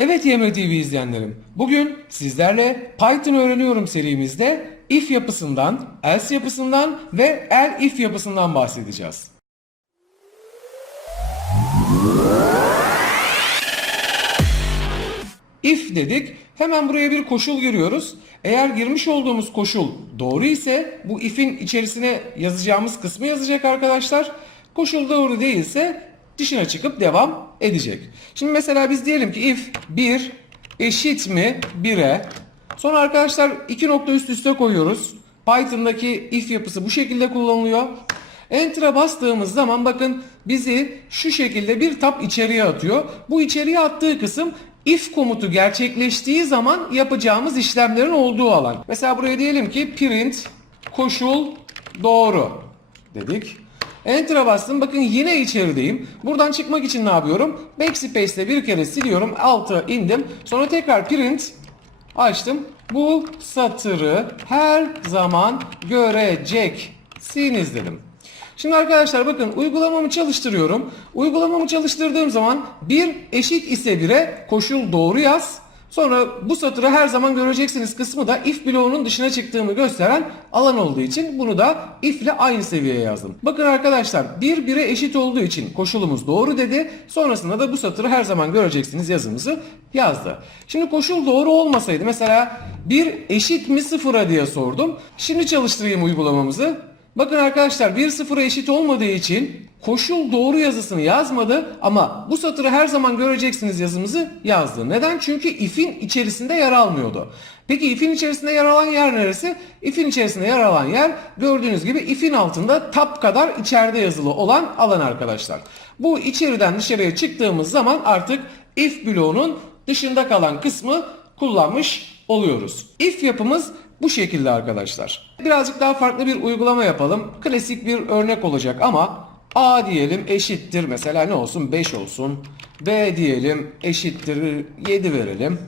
Evet YM TV izleyenlerim. Bugün sizlerle Python öğreniyorum serimizde if yapısından, else yapısından ve el if yapısından bahsedeceğiz. If dedik. Hemen buraya bir koşul giriyoruz. Eğer girmiş olduğumuz koşul doğru ise bu if'in içerisine yazacağımız kısmı yazacak arkadaşlar. Koşul doğru değilse dışına çıkıp devam edecek. Şimdi mesela biz diyelim ki if 1 eşit mi 1'e sonra arkadaşlar iki nokta üst üste koyuyoruz. Python'daki if yapısı bu şekilde kullanılıyor. Enter'a bastığımız zaman bakın bizi şu şekilde bir tab içeriye atıyor. Bu içeriye attığı kısım if komutu gerçekleştiği zaman yapacağımız işlemlerin olduğu alan. Mesela buraya diyelim ki print koşul doğru dedik. Enter'a bastım. Bakın yine içerideyim. Buradan çıkmak için ne yapıyorum? Backspace ile bir kere siliyorum. Alta indim. Sonra tekrar print açtım. Bu satırı her zaman göreceksiniz dedim. Şimdi arkadaşlar bakın uygulamamı çalıştırıyorum. Uygulamamı çalıştırdığım zaman bir eşit ise 1'e koşul doğru yaz. Sonra bu satırı her zaman göreceksiniz kısmı da if bloğunun dışına çıktığımı gösteren alan olduğu için bunu da if ile aynı seviyeye yazdım. Bakın arkadaşlar 1 1'e eşit olduğu için koşulumuz doğru dedi. Sonrasında da bu satırı her zaman göreceksiniz yazımızı yazdı. Şimdi koşul doğru olmasaydı mesela 1 eşit mi 0'a diye sordum. Şimdi çalıştırayım uygulamamızı. Bakın arkadaşlar 1 sıfıra eşit olmadığı için koşul doğru yazısını yazmadı ama bu satırı her zaman göreceksiniz yazımızı yazdı. Neden? Çünkü if'in içerisinde yer almıyordu. Peki if'in içerisinde yer alan yer neresi? If'in içerisinde yer alan yer gördüğünüz gibi if'in altında tab kadar içeride yazılı olan alan arkadaşlar. Bu içeriden dışarıya çıktığımız zaman artık if bloğunun dışında kalan kısmı kullanmış oluyoruz. If yapımız bu şekilde arkadaşlar. Birazcık daha farklı bir uygulama yapalım. Klasik bir örnek olacak ama A diyelim eşittir mesela ne olsun 5 olsun. B diyelim eşittir 7 verelim.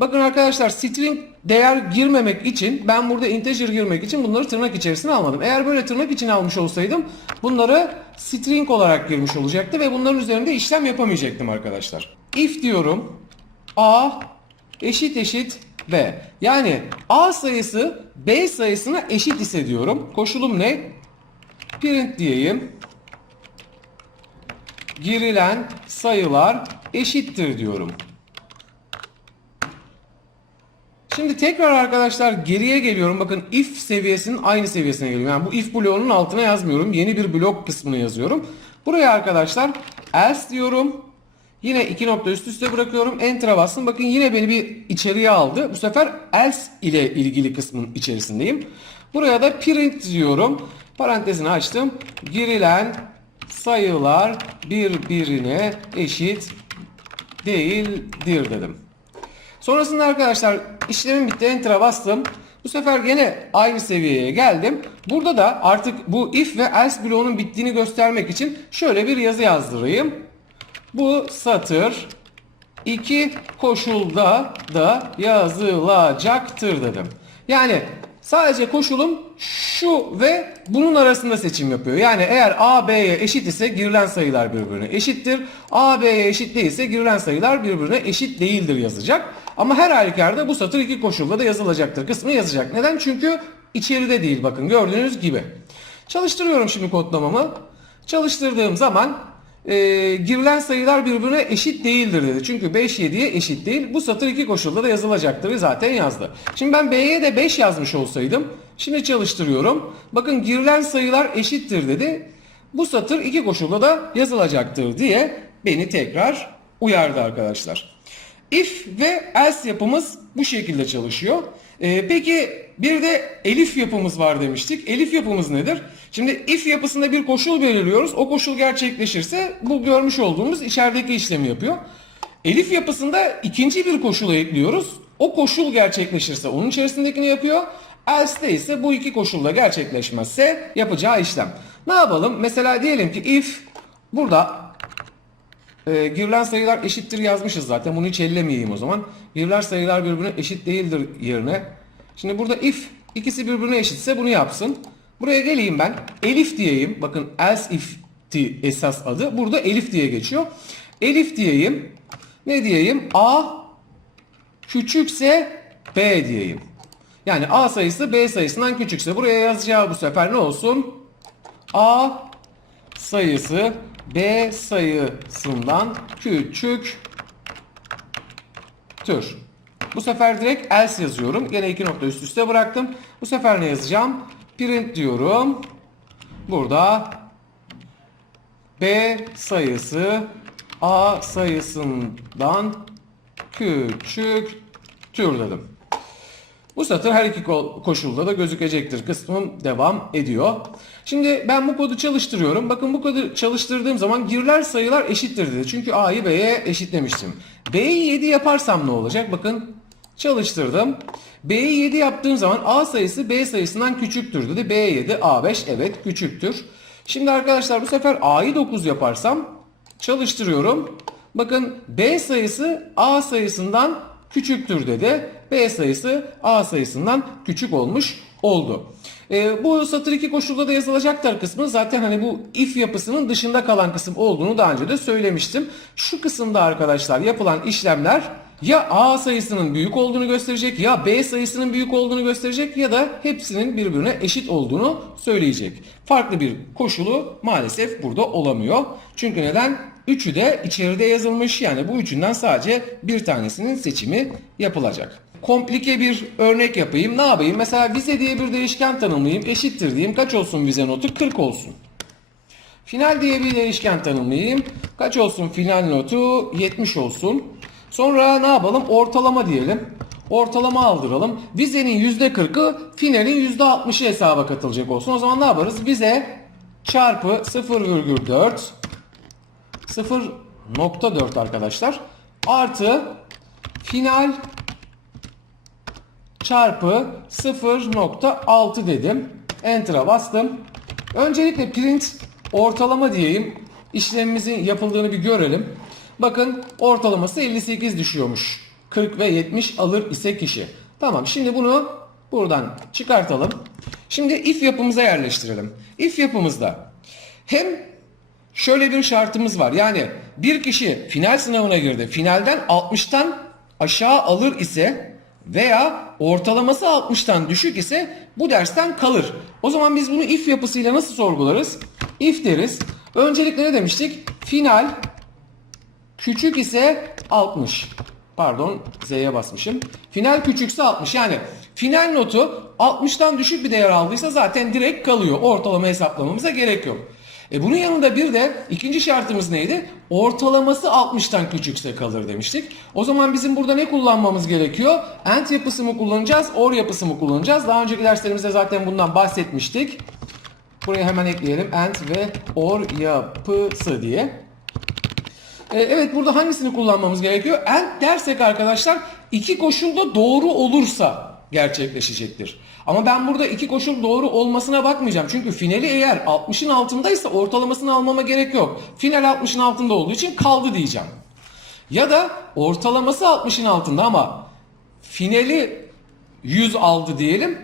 Bakın arkadaşlar string değer girmemek için ben burada integer girmek için bunları tırnak içerisine almadım. Eğer böyle tırnak içine almış olsaydım bunları string olarak girmiş olacaktı ve bunların üzerinde işlem yapamayacaktım arkadaşlar. If diyorum A eşit eşit B. Yani A sayısı B sayısına eşit ise diyorum. Koşulum ne? Print diyeyim. Girilen sayılar eşittir diyorum. Şimdi tekrar arkadaşlar geriye geliyorum. Bakın if seviyesinin aynı seviyesine geliyorum. Yani bu if bloğunun altına yazmıyorum. Yeni bir blok kısmını yazıyorum. Buraya arkadaşlar else diyorum. Yine iki nokta üst üste bırakıyorum. Enter'a bastım. Bakın yine beni bir içeriye aldı. Bu sefer else ile ilgili kısmın içerisindeyim. Buraya da print diyorum. Parantezini açtım. Girilen sayılar birbirine eşit değildir dedim. Sonrasında arkadaşlar işlemim bitti. Enter'a bastım. Bu sefer gene aynı seviyeye geldim. Burada da artık bu if ve else bloğunun bittiğini göstermek için şöyle bir yazı yazdırayım. Bu satır iki koşulda da yazılacaktır dedim. Yani sadece koşulum şu ve bunun arasında seçim yapıyor. Yani eğer A B'ye eşit ise girilen sayılar birbirine eşittir. A B'ye eşit değilse girilen sayılar birbirine eşit değildir yazacak. Ama her halükarda bu satır iki koşulda da yazılacaktır kısmı yazacak. Neden? Çünkü içeride değil bakın gördüğünüz gibi. Çalıştırıyorum şimdi kodlamamı. Çalıştırdığım zaman e, girilen sayılar birbirine eşit değildir dedi. Çünkü 5 7'ye eşit değil. Bu satır iki koşulda da yazılacaktır. Zaten yazdı. Şimdi ben B'ye de 5 yazmış olsaydım. Şimdi çalıştırıyorum. Bakın girilen sayılar eşittir dedi. Bu satır iki koşulda da yazılacaktır diye beni tekrar uyardı arkadaşlar. If ve else yapımız bu şekilde çalışıyor. Ee, peki bir de elif yapımız var demiştik. Elif yapımız nedir? Şimdi if yapısında bir koşul belirliyoruz. O koşul gerçekleşirse bu görmüş olduğumuz içerideki işlemi yapıyor. Elif yapısında ikinci bir koşulu ekliyoruz. O koşul gerçekleşirse onun içerisindekini yapıyor. Else'de ise bu iki koşulla gerçekleşmezse yapacağı işlem. Ne yapalım? Mesela diyelim ki if burada e, girilen sayılar eşittir yazmışız zaten. Bunu hiç ellemeyeyim o zaman. Girilen sayılar birbirine eşit değildir yerine. Şimdi burada if ikisi birbirine eşitse bunu yapsın. Buraya geleyim ben. Elif diyeyim. Bakın else if'ti esas adı. Burada elif diye geçiyor. Elif diyeyim. Ne diyeyim? A küçükse B diyeyim. Yani A sayısı B sayısından küçükse buraya yazacağı bu sefer ne olsun? A sayısı B sayısından küçüktür. Bu sefer direkt else yazıyorum. Gene iki nokta üst üste bıraktım. Bu sefer ne yazacağım? Print diyorum. Burada B sayısı A sayısından küçüktür dedim. Bu satır her iki ko- koşulda da gözükecektir. Kısmım devam ediyor. Şimdi ben bu kodu çalıştırıyorum. Bakın bu kodu çalıştırdığım zaman giriler sayılar eşittir dedi. Çünkü A'yı B'ye eşitlemiştim. B'yi 7 yaparsam ne olacak? Bakın çalıştırdım. B'yi 7 yaptığım zaman A sayısı B sayısından küçüktür dedi. B 7, A 5 evet küçüktür. Şimdi arkadaşlar bu sefer A'yı 9 yaparsam çalıştırıyorum. Bakın B sayısı A sayısından küçüktür dedi. B sayısı A sayısından küçük olmuş oldu. Ee, bu satır 2 koşulda da yazılacaktır kısmı zaten hani bu if yapısının dışında kalan kısım olduğunu daha önce de söylemiştim. Şu kısımda arkadaşlar yapılan işlemler ya A sayısının büyük olduğunu gösterecek ya B sayısının büyük olduğunu gösterecek ya da hepsinin birbirine eşit olduğunu söyleyecek. Farklı bir koşulu maalesef burada olamıyor. Çünkü neden? Üçü de içeride yazılmış yani bu üçünden sadece bir tanesinin seçimi yapılacak. Komplike bir örnek yapayım. Ne yapayım? Mesela vize diye bir değişken tanımlayayım. Eşittir diyeyim. Kaç olsun vize notu? 40 olsun. Final diye bir değişken tanımlayayım. Kaç olsun final notu? 70 olsun. Sonra ne yapalım? Ortalama diyelim. Ortalama aldıralım. Vizenin %40'ı finalin %60'ı hesaba katılacak olsun. O zaman ne yaparız? Vize çarpı 0,4 0.4 arkadaşlar. Artı final çarpı 0.6 dedim. Enter'a bastım. Öncelikle print ortalama diyeyim. İşlemimizin yapıldığını bir görelim. Bakın ortalaması 58 düşüyormuş. 40 ve 70 alır ise kişi. Tamam şimdi bunu buradan çıkartalım. Şimdi if yapımıza yerleştirelim. If yapımızda hem şöyle bir şartımız var. Yani bir kişi final sınavına girdi. Finalden 60'tan aşağı alır ise veya ortalaması 60'tan düşük ise bu dersten kalır. O zaman biz bunu if yapısıyla nasıl sorgularız? If deriz. Öncelikle ne demiştik? Final küçük ise 60. Pardon Z'ye basmışım. Final küçükse 60. Yani final notu 60'tan düşük bir değer aldıysa zaten direkt kalıyor. Ortalama hesaplamamıza gerek yok. E bunun yanında bir de ikinci şartımız neydi? Ortalaması 60'tan küçükse kalır demiştik. O zaman bizim burada ne kullanmamız gerekiyor? AND yapısı mı kullanacağız, OR yapısı mı kullanacağız? Daha önceki derslerimizde zaten bundan bahsetmiştik. Buraya hemen ekleyelim. AND ve OR yapısı diye. E, Evet burada hangisini kullanmamız gerekiyor? And dersek arkadaşlar iki koşulda doğru olursa gerçekleşecektir. Ama ben burada iki koşul doğru olmasına bakmayacağım. Çünkü finali eğer 60'ın altındaysa ortalamasını almama gerek yok. Final 60'ın altında olduğu için kaldı diyeceğim. Ya da ortalaması 60'ın altında ama finali 100 aldı diyelim.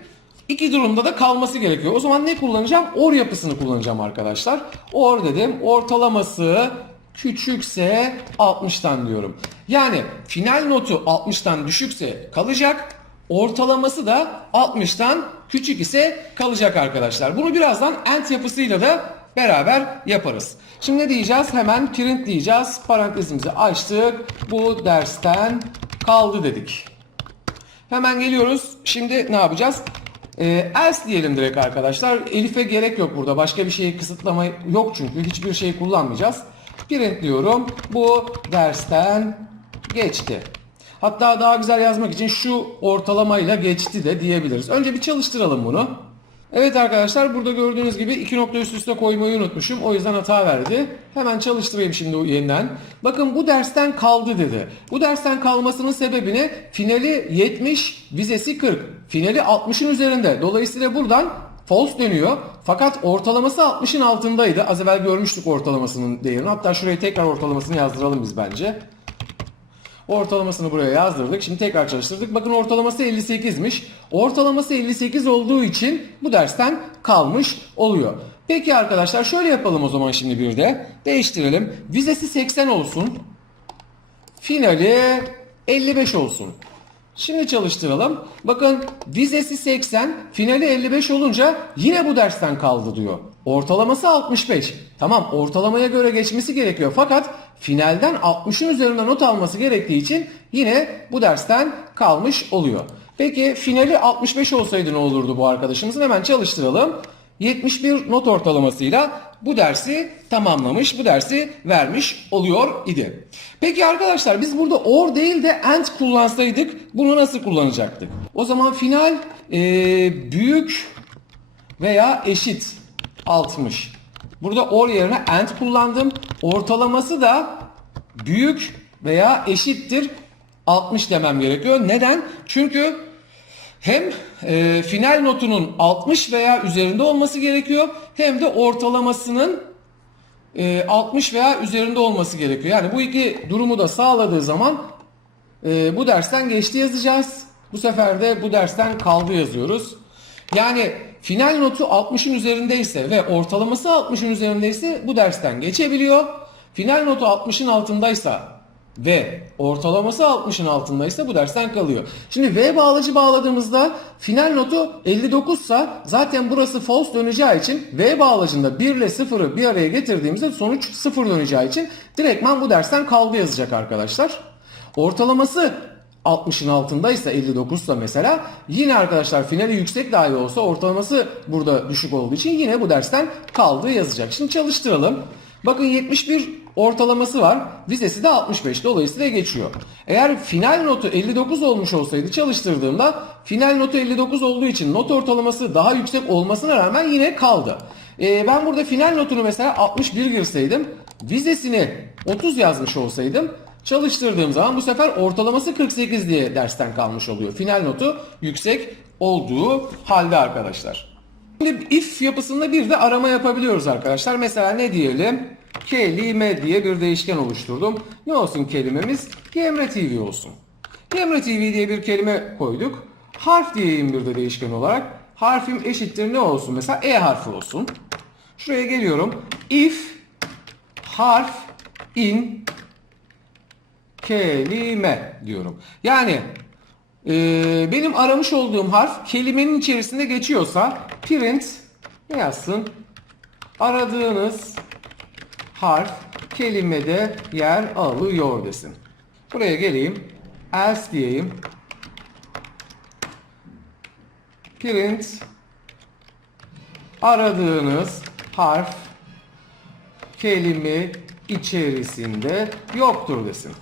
İki durumda da kalması gerekiyor. O zaman ne kullanacağım? OR yapısını kullanacağım arkadaşlar. OR dedim. Ortalaması küçükse 60'tan diyorum. Yani final notu 60'tan düşükse kalacak. Ortalaması da 60'tan küçük ise kalacak arkadaşlar. Bunu birazdan AND yapısıyla da beraber yaparız. Şimdi ne diyeceğiz? Hemen print diyeceğiz. Parantezimizi açtık. Bu dersten kaldı dedik. Hemen geliyoruz. Şimdi ne yapacağız? Ee, else diyelim direkt arkadaşlar. Elif'e gerek yok burada. Başka bir şeyi kısıtlama yok çünkü. Hiçbir şey kullanmayacağız. Print diyorum. Bu dersten geçti. Hatta daha güzel yazmak için şu ortalamayla geçti de diyebiliriz. Önce bir çalıştıralım bunu. Evet arkadaşlar burada gördüğünüz gibi iki nokta üst üste koymayı unutmuşum. O yüzden hata verdi. Hemen çalıştırayım şimdi yeniden. Bakın bu dersten kaldı dedi. Bu dersten kalmasının sebebini finali 70, vizesi 40. Finali 60'ın üzerinde. Dolayısıyla buradan false dönüyor. Fakat ortalaması 60'ın altındaydı. Az evvel görmüştük ortalamasının değerini. Hatta şuraya tekrar ortalamasını yazdıralım biz bence. Ortalamasını buraya yazdırdık. Şimdi tekrar çalıştırdık. Bakın ortalaması 58'miş. Ortalaması 58 olduğu için bu dersten kalmış oluyor. Peki arkadaşlar şöyle yapalım o zaman şimdi bir de. Değiştirelim. Vizesi 80 olsun. finali 55 olsun. Şimdi çalıştıralım. Bakın vizesi 80, finali 55 olunca yine bu dersten kaldı diyor. Ortalaması 65. Tamam ortalamaya göre geçmesi gerekiyor fakat finalden 60'ın üzerinde not alması gerektiği için yine bu dersten kalmış oluyor. Peki finali 65 olsaydı ne olurdu bu arkadaşımızın? Hemen çalıştıralım. 71 not ortalamasıyla bu dersi tamamlamış, bu dersi vermiş oluyor idi. Peki arkadaşlar biz burada or değil de and kullansaydık bunu nasıl kullanacaktık? O zaman final e, büyük veya eşit 60. Burada or yerine and kullandım. Ortalaması da büyük veya eşittir 60 demem gerekiyor. Neden? Çünkü hem e, final notunun 60 veya üzerinde olması gerekiyor hem de ortalamasının e, 60 veya üzerinde olması gerekiyor. Yani bu iki durumu da sağladığı zaman e, bu dersten geçti yazacağız. Bu sefer de bu dersten kaldı yazıyoruz. Yani final notu 60'ın üzerindeyse ve ortalaması 60'ın üzerindeyse bu dersten geçebiliyor. Final notu 60'ın altındaysa ve ortalaması 60'ın altındaysa bu dersten kalıyor. Şimdi V bağlacı bağladığımızda final notu 59 ise zaten burası false döneceği için V bağlacında 1 ile 0'ı bir araya getirdiğimizde sonuç 0 döneceği için direktman bu dersten kaldı yazacak arkadaşlar. Ortalaması 60'ın altındaysa 59 ise mesela yine arkadaşlar finali yüksek dahi olsa ortalaması burada düşük olduğu için yine bu dersten kaldığı yazacak. Şimdi çalıştıralım. Bakın 71 ortalaması var. Vizesi de 65 dolayısıyla geçiyor. Eğer final notu 59 olmuş olsaydı çalıştırdığımda final notu 59 olduğu için not ortalaması daha yüksek olmasına rağmen yine kaldı. Ee, ben burada final notunu mesela 61 girseydim vizesini 30 yazmış olsaydım çalıştırdığım zaman bu sefer ortalaması 48 diye dersten kalmış oluyor. Final notu yüksek olduğu halde arkadaşlar. Şimdi if yapısında bir de arama yapabiliyoruz arkadaşlar. Mesela ne diyelim? Kelime diye bir değişken oluşturdum. Ne olsun kelimemiz? Gemre TV olsun. Gemre TV diye bir kelime koyduk. Harf diyeyim bir de değişken olarak. Harfim eşittir ne olsun? Mesela E harfi olsun. Şuraya geliyorum. If harf in kelime diyorum. Yani e, benim aramış olduğum harf kelimenin içerisinde geçiyorsa print ne yazsın? Aradığınız harf kelimede yer alıyor desin. Buraya geleyim. Else diyeyim. Print aradığınız harf kelime içerisinde yoktur desin.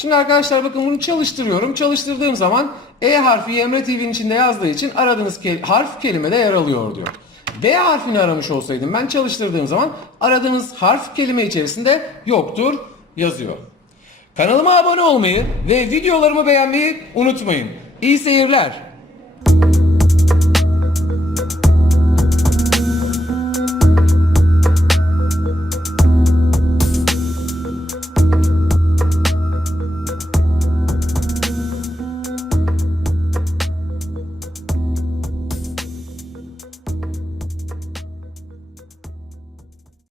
Şimdi arkadaşlar bakın bunu çalıştırıyorum. Çalıştırdığım zaman E harfi Emre TV'nin içinde yazdığı için aradığınız ke- harf kelimede yer alıyor diyor. B harfini aramış olsaydım ben çalıştırdığım zaman aradığınız harf kelime içerisinde yoktur yazıyor. Kanalıma abone olmayı ve videolarımı beğenmeyi unutmayın. İyi seyirler.